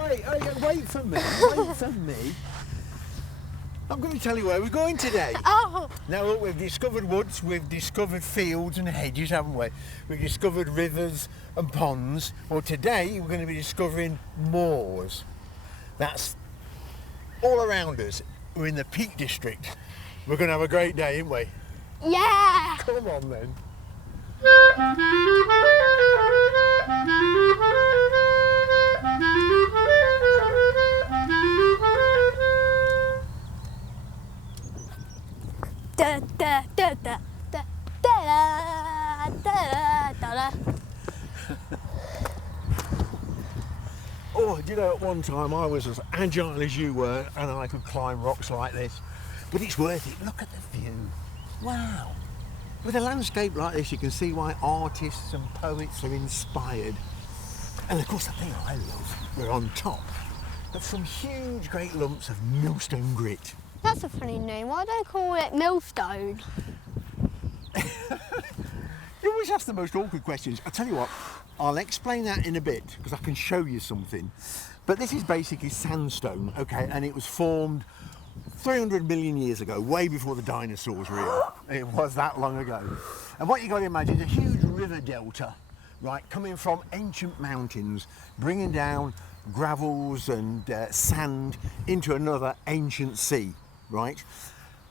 Wait for me, wait for me. I'm going to tell you where we're going today. Oh! Now look, we've discovered woods, we've discovered fields and hedges, haven't we? We've discovered rivers and ponds. Well, today we're going to be discovering moors. That's all around us. We're in the Peak District. We're going to have a great day, ain't we? Yeah! Come on then. Da, da, da, da, da, da, da, da, da. Oh, do you know, at one time I was as agile as you were and I could climb rocks like this. But it's worth it. Look at the view. Wow. With a landscape like this, you can see why artists and poets are inspired. And of course, the thing I love, we're on top of some huge, great lumps of millstone grit. That's a funny name. Why do they call it millstone? You always ask the most awkward questions. I'll tell you what, I'll explain that in a bit because I can show you something. But this is basically sandstone, okay, and it was formed 300 million years ago, way before the dinosaurs were here. It was that long ago. And what you got to imagine is a huge river delta, right, coming from ancient mountains, bringing down gravels and sand into another ancient sea, right?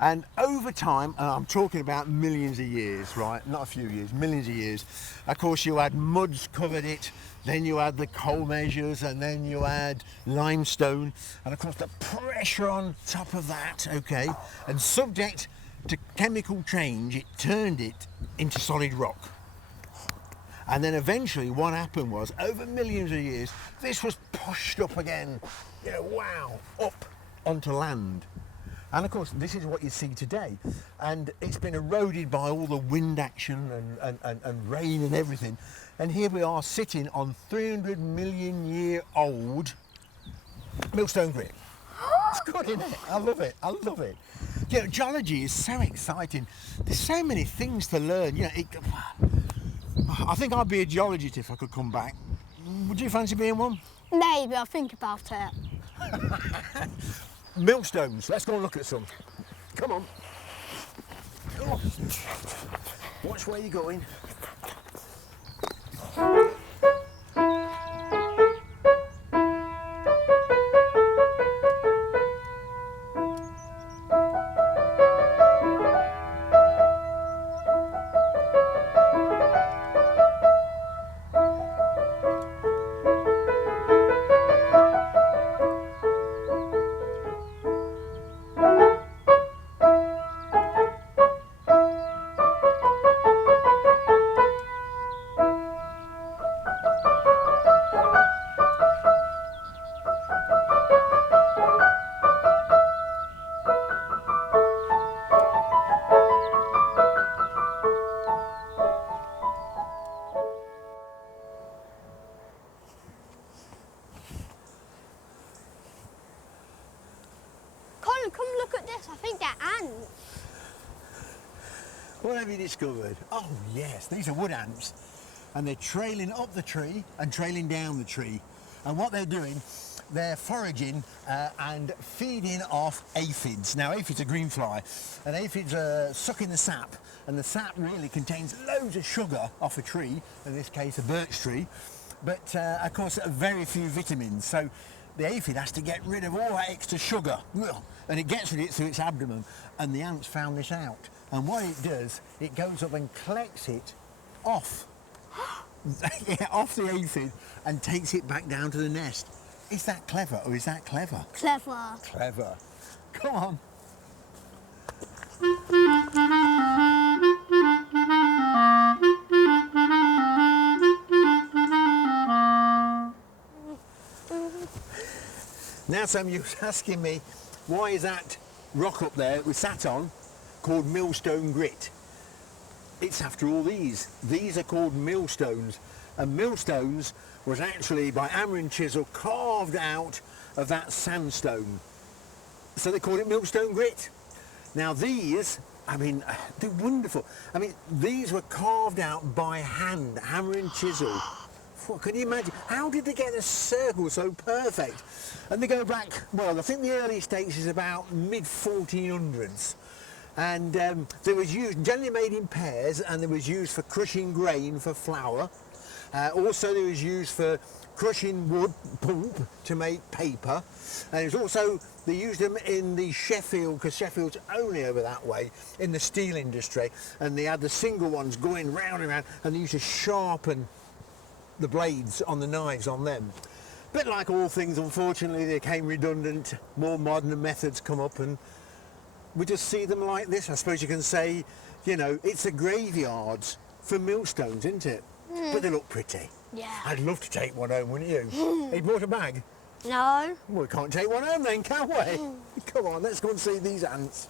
And over time, and I'm talking about millions of years, right? Not a few years, millions of years. Of course, you had muds covered it, then you had the coal measures, and then you had limestone. And of course, the pressure on top of that, okay, and subject to chemical change, it turned it into solid rock. And then eventually what happened was, over millions of years, this was pushed up again, you know, wow, up onto land. And of course, this is what you see today. And it's been eroded by all the wind action and rain and everything. And here we are sitting on 300 million year old millstone grit. It's good, isn't it? I love it, I love it. You know, geology is so exciting. There's so many things to learn. You know, I think I'd be a geologist if I could come back. Would you fancy being one? Maybe, I'll think about it. Millstones, let's go and look at some. Come on. Oh. Watch where you're going. Colin, come look at this. I think they're ants. What have you discovered? Oh yes, these are wood ants. And they're trailing up the tree and trailing down the tree. And what they're doing, they're foraging and feeding off aphids. Now aphids are green fly, and aphids are sucking the sap, and the sap really contains loads of sugar off a tree, in this case a birch tree, but of course very few vitamins. So the aphid has to get rid of all that extra sugar, and it gets rid of it through its abdomen, and the ants found this out. And what it does, it goes up and collects it off, yeah, off the aphid, and takes it back down to the nest. Is that clever, or is that clever? Clever. Clever. Come on. Now Sam, you was asking me, why is that rock up there we sat on called millstone grit? It's after all these. These are called millstones, and millstones was actually by hammer and chisel carved out of that sandstone. So they called it millstone grit. Now these, I mean, they're wonderful. I mean, these were carved out by hand, hammer and chisel. What, can you imagine? How did they get the circle so perfect? And they go back, well, I think the earliest dates is about mid-1400s. And they was used, generally made in pairs, and they was used for crushing grain for flour. Also they was used for crushing wood pulp to make paper. And it was also, they used them in the Sheffield, because Sheffield's only over that way, in the steel industry. And they had the single ones going round and round, and they used to sharpen the blades on the knives on them. Bit like all things, unfortunately, they became redundant, more modern methods come up, and we just see them like this. I suppose you can say, you know, it's a graveyard for millstones, isn't it? But they look pretty. Yeah. I'd love to take one home, wouldn't you? You brought a bag? No. Well, we can't take one home then, can we? Come on, let's go and see these ants.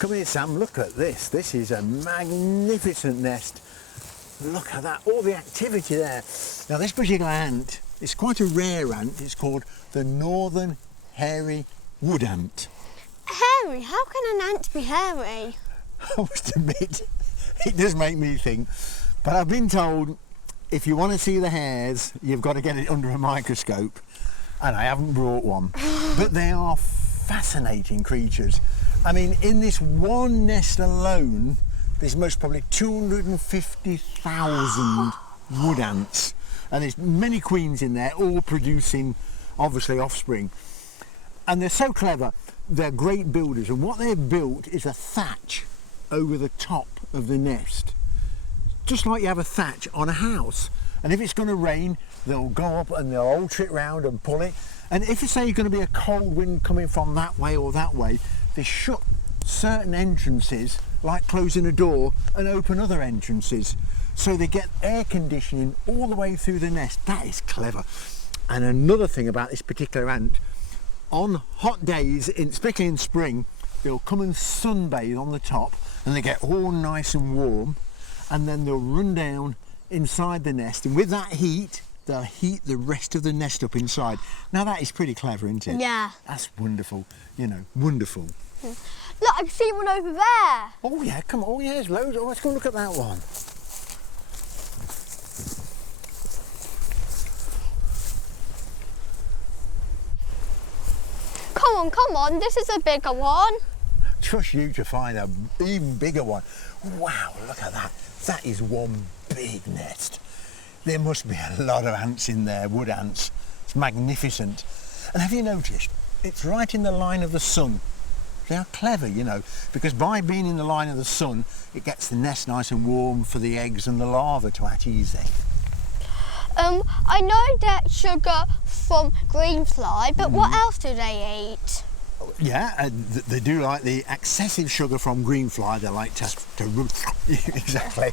Come here, Sam, look at this. This is a magnificent nest. Look at that, all the activity there. Now this particular ant is quite a rare ant. It's called the northern hairy wood ant. Hairy? How can an ant be hairy? I must admit, it does make me think. But I've been told if you want to see the hairs, you've got to get it under a microscope. And I haven't brought one. But they are fascinating creatures. I mean, in this one nest alone, there's most probably 250,000 wood ants. And there's many queens in there, all producing, obviously, offspring. And they're so clever, they're great builders. And what they've built is a thatch over the top of the nest. Just like you have a thatch on a house. And if it's going to rain, they'll go up and they'll alter it round and pull it. And if you say you're going to be a cold wind coming from that way or that way, they shut certain entrances, like closing a door, and open other entrances. So they get air conditioning all the way through the nest. That is clever. And another thing about this particular ant, on hot days, especially in spring, they'll come and sunbathe on the top, and they get all nice and warm, and then they'll run down inside the nest, and with that heat, they'll heat the rest of the nest up inside. Now that is pretty clever, isn't it? Yeah. That's wonderful, you know, wonderful. Look, I can see one over there. Oh yeah, come on, oh yeah, there's loads. Oh, let's go and look at that one. Come on, this is a bigger one. Trust you to find an even bigger one. Wow, look at that. That is one big nest. There must be a lot of ants in there, wood ants. It's magnificent. And have you noticed, it's right in the line of the sun. They are clever, you know, because by being in the line of the sun, it gets the nest nice and warm for the eggs and the larvae to hatch easy. I know that sugar from greenfly, but what else do they eat? Yeah, they do like the excessive sugar from greenfly. They like to exactly.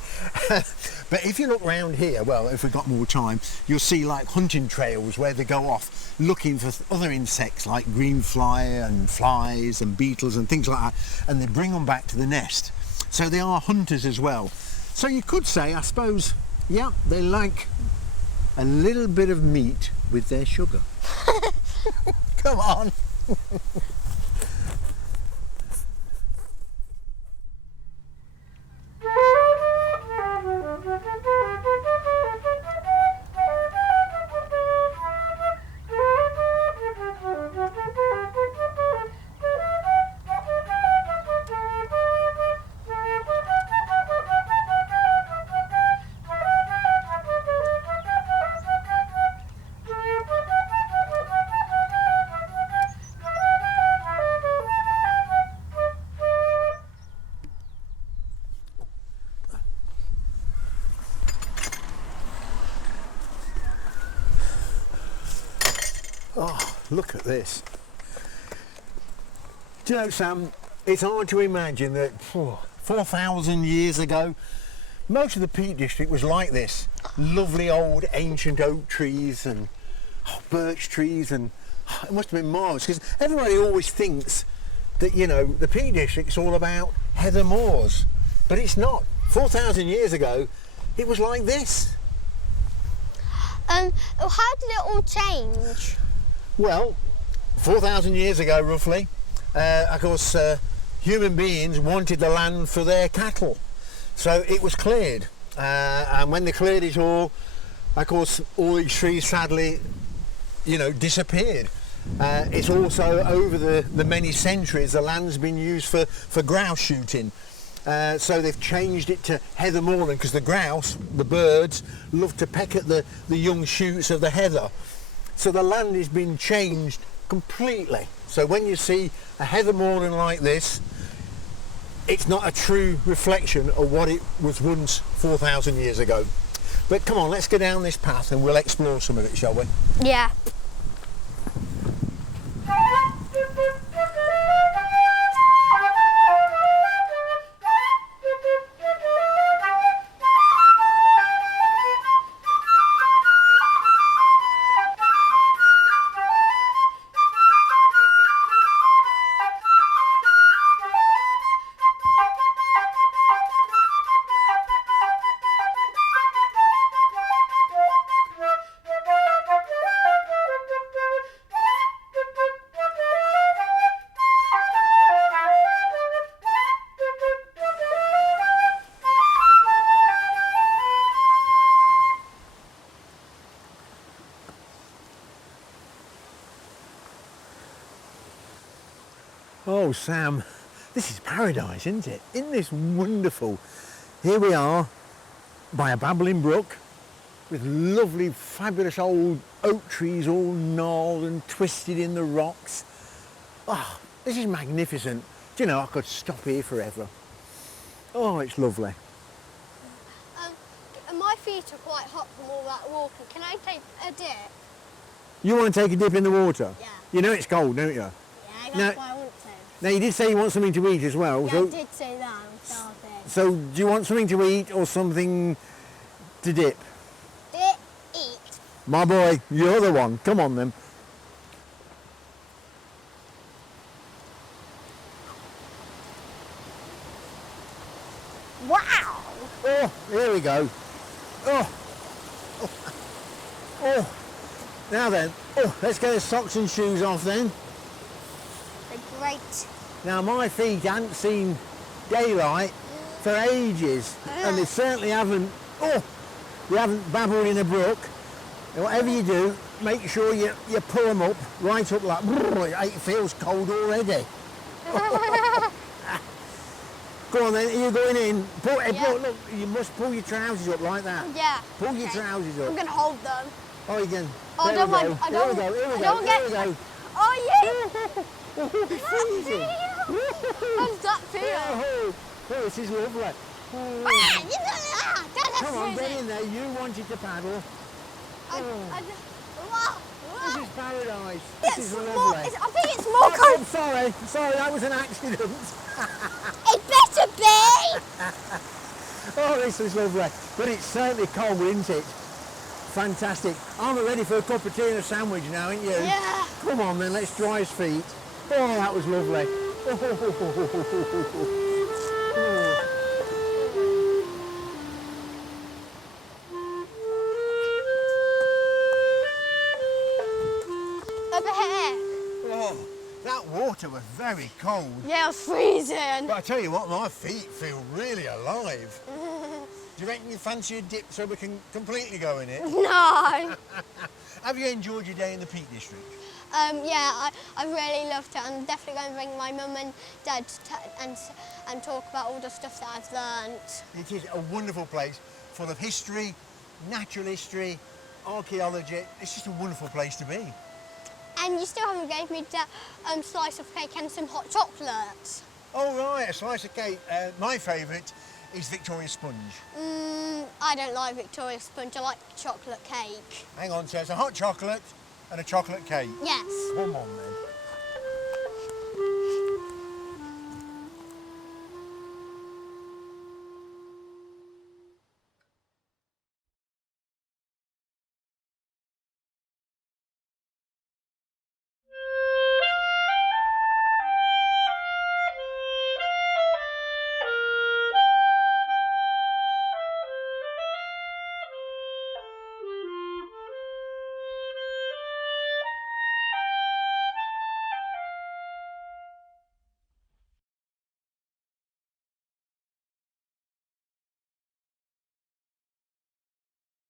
But if you look round here, well, if we've got more time, you'll see like hunting trails where they go off looking for other insects like greenfly and flies and beetles and things like that, and they bring them back to the nest. So they are hunters as well. So you could say, I suppose, yeah, they like a little bit of meat with their sugar. Come on. Oh, look at this. Do you know, Sam, It's hard to imagine that 4,000 years ago, most of the Peak District was like this. Lovely old ancient oak trees and birch trees, and it must have been marvellous because everybody always thinks that, you know, the Peak District's all about heather moors, but it's not. 4,000 years ago, it was like this. How did it all change? Well, 4,000 years ago, roughly, of course, human beings wanted the land for their cattle, so it was cleared. And when they cleared it all, of course, all these trees sadly, you know, disappeared. It's also over the many centuries, the land's been used for grouse shooting. So they've changed it to heather moorland because the grouse, the birds, love to peck at the young shoots of the heather. So the land has been changed completely. So when you see a heather moorland like this, it's not a true reflection of what it was once 4,000 years ago. But come on, let's go down this path and we'll explore some of it, shall we? Yeah. Oh, Sam, this is paradise, isn't it? Isn't this wonderful? Here we are by a babbling brook with lovely, fabulous old oak trees all gnarled and twisted in the rocks. Oh, this is magnificent. Do you know, I could stop here forever. Oh, it's lovely. My feet are quite hot from all that walking. Can I take a dip? You want to take a dip in the water? Yeah. You know it's cold, don't you? Yeah, that's Now- why I want to. Now, you did say you want something to eat as well. Yeah, so, I did say that. I'm starving. so do you want something to eat or something to dip? Eat. My boy, you're the one. Come on then. Wow. Oh, here we go. Oh. Oh. Now then. Oh, let's get the socks and shoes off then. They're great. Now, my feet haven't seen daylight for ages, and they certainly haven't. Oh, they haven't babbled in a brook. And whatever you do, make sure you pull them up right up like. It feels cold already. Go on then, are you going in? Look, you must pull your trousers up like that. Yeah. Pull your trousers up. I'm going to hold them. Oh, you can. Oh, There don't we go. mind. I Here don't, we go, here we I go, don't here get. we go. Oh, yeah. Oh, it's freezing. How does that feel? Oh, this is lovely. Ah, that's Come on, get freezing. in there. You wanted to paddle. This is paradise. This is lovely. I think it's more Oh, cold. I'm sorry. Sorry, that was an accident. It better be. Oh, this is lovely. But it's certainly cold, isn't it? Fantastic. I'm ready for a cup of tea and a sandwich now, ain't you? Yeah. Come on then, let's dry his feet. Oh, that was lovely. Over here. Oh, that water was very cold. Yeah, it's freezing. But I tell you what, my feet feel really alive. Do you reckon you fancy a dip so we can completely go in it? No. Have you enjoyed your day in the Peak District? Yeah, I really loved it. I'm definitely going to bring my mum and dad and talk about all the stuff that I've learnt. It is a wonderful place full of history, natural history, archaeology. It's just a wonderful place to be. And you still haven't gave me that slice of cake and some hot chocolate. Oh right, a slice of cake. My favourite is Victoria Sponge. I don't like Victoria Sponge. I like chocolate cake. Hang on, so it's a hot chocolate and a chocolate cake. Yes. Come on then.